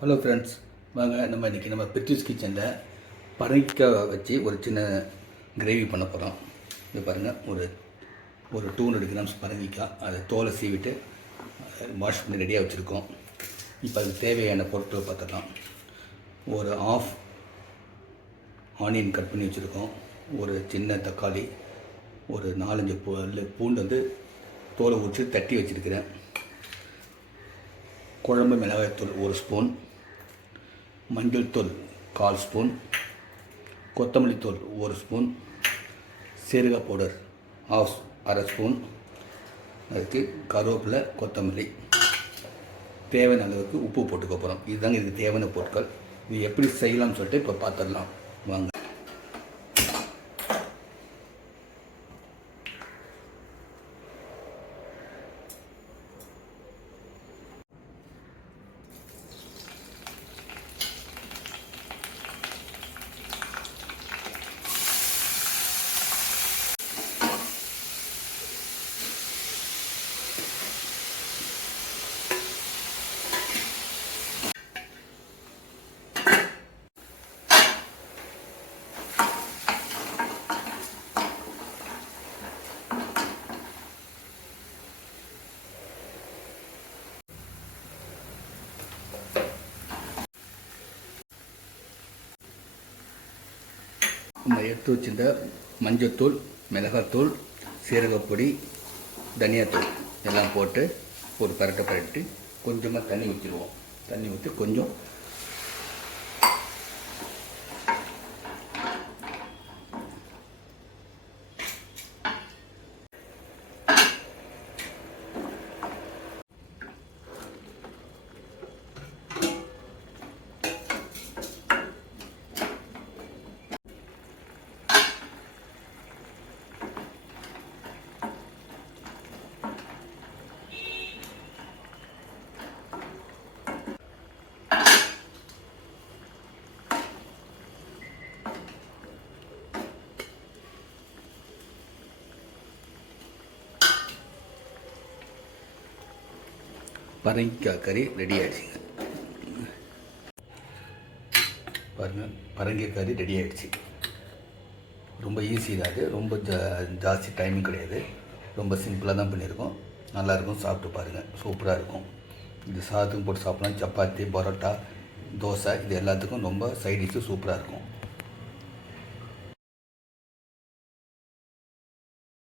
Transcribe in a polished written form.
Hello friends, வாங்க நம்ம இன்றைக்கி நம்ம பிரிட்டிஷ் கிச்சனில் பரங்கிக்காய் வச்சு ஒரு சின்ன கிரேவி பண்ண போகிறோம். இது பாருங்கள், ஒரு 200 கிராம்ஸ் பரங்கிக்காய், அதை தோலை சீவிட்டு வாஷ் பண்ணி ரெடியாக வச்சுருக்கோம். இப்போ அதுக்கு தேவையான பொருட்கள் பார்த்துடலாம். ஒரு ஆஃப் ஆனியன் கட் பண்ணி வச்சுருக்கோம், ஒரு சின்ன தக்காளி, ஒரு 4-5 பூண்டு வந்து தோலை உரித்து தட்டி வச்சுருக்கிறேன், குழம்பு மிளகாய்த்தூள் 1 ஸ்பூன், மஞ்சள் தூள் 1/4 ஸ்பூன், கொத்தமல்லி தூள் 1 ஸ்பூன், சீரக பவுடர் அரை ஸ்பூன், அதுக்கு கருவேப்பிலை, கொத்தமல்லி, தேவையான அளவுக்கு உப்பு போட்டுக்க போகிறோம். இதுதாங்க இதுக்கு தேவையான பொருட்கள். இது எப்படி செய்யலாம்னு சொல்லிட்டு இப்போ பார்த்துடலாம் வாங்க. நம்ம எடுத்து வச்சுருந்த மஞ்சத்தூள், மிளகாத்தூள், சீரகப்பொடி, தனியாத்தூள் எல்லாம் போட்டு ஒரு பரட்டி கொஞ்சமாக தண்ணி ஊற்றிடுவோம். தண்ணி ஊற்றி கொஞ்சம் பரங்கிக்காய் கறி ரெடி ஆகிடுச்சிங்க. பாருங்கள், பரங்கிக்காய் கறி ரெடி ஆகிடுச்சு. ரொம்ப ஈஸி தான், அது ரொம்ப ஜாஸ்தி டைமும் கிடையாது. ரொம்ப சிம்பிளாக தான் பண்ணியிருக்கோம். நல்லாயிருக்கும், சாப்பிட்டு பாருங்கள், சூப்பராக இருக்கும். இது சாதத்துக்கும் போட்டு சாப்பிட்லாம், சப்பாத்தி, பரோட்டா, தோசை, இது எல்லாத்துக்கும் ரொம்ப சைட் டிஷ்ஷு சூப்பராக இருக்கும்.